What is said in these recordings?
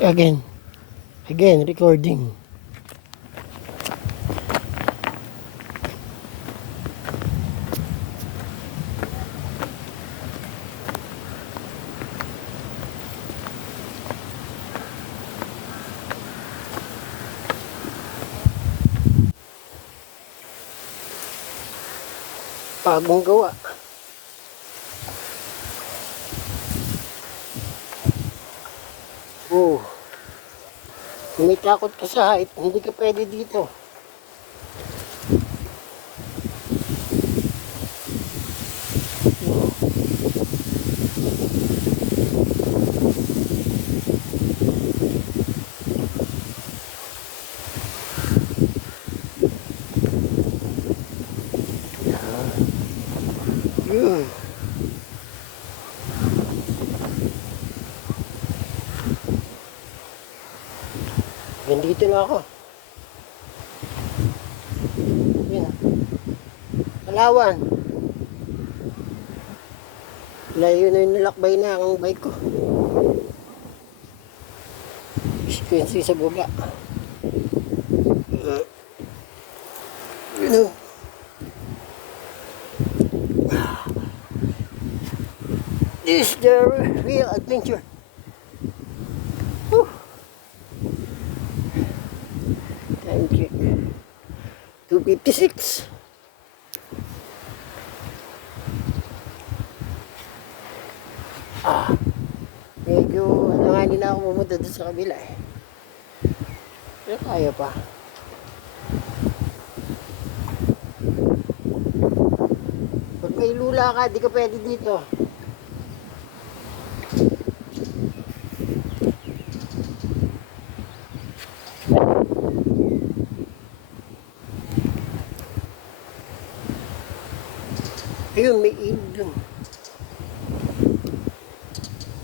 Again, recording. Bagong gawa. Oh. Kung may takot ka sa height, hindi ka pwede dito. Yun. Nandito na ako. Yan. Palawan. Layo na yung nalakbay na ang bike ko. Frequency sa baba. You know. This is the real adventure. Whew. Time check. 2:56. Medyo nanganin na ako pumunta doon sa kabila eh. Pero kaya pa. Pag may lula ka, di ka pwede dito. Ayun, may ilog dun.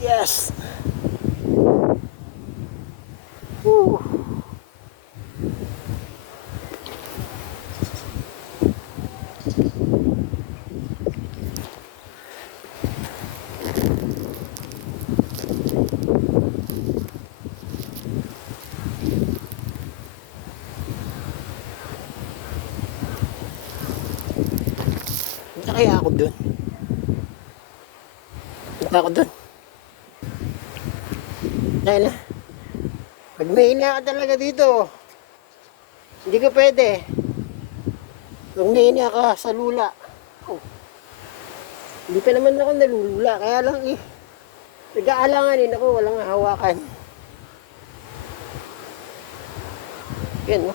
Yes! Woo! Punta kaya ako dun? Punta ako dun? Dahil na. Pag may ina ka talaga dito, hindi ka pwede. Pag may ina ka sa lula. Oh. Hindi pa naman ako nalulula. Kaya lang eh. Nag-aalanganin ako. Walang hawakan. Yan no.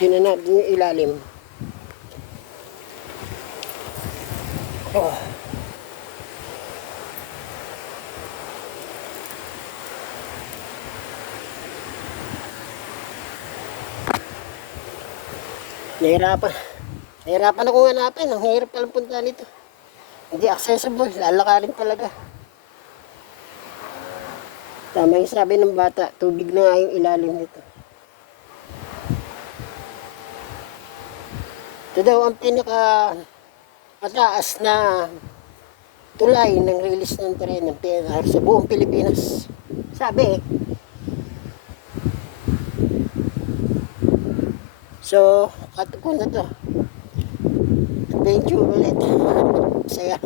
Tingnan natin yung ilalim. Oh. Nahirapan akong hanapin. Ang hirap palang punta nito. Hindi accessible. Lalakarin talaga. Tama yung sabi ng bata. Tubig na nga yung ilalim nito. Ito daw ang pinaka mataas na tulay ng release ng tren ng PNR sa buong Pilipinas. Sabi eh. So, katuko na to. Adventure ulit. Saya.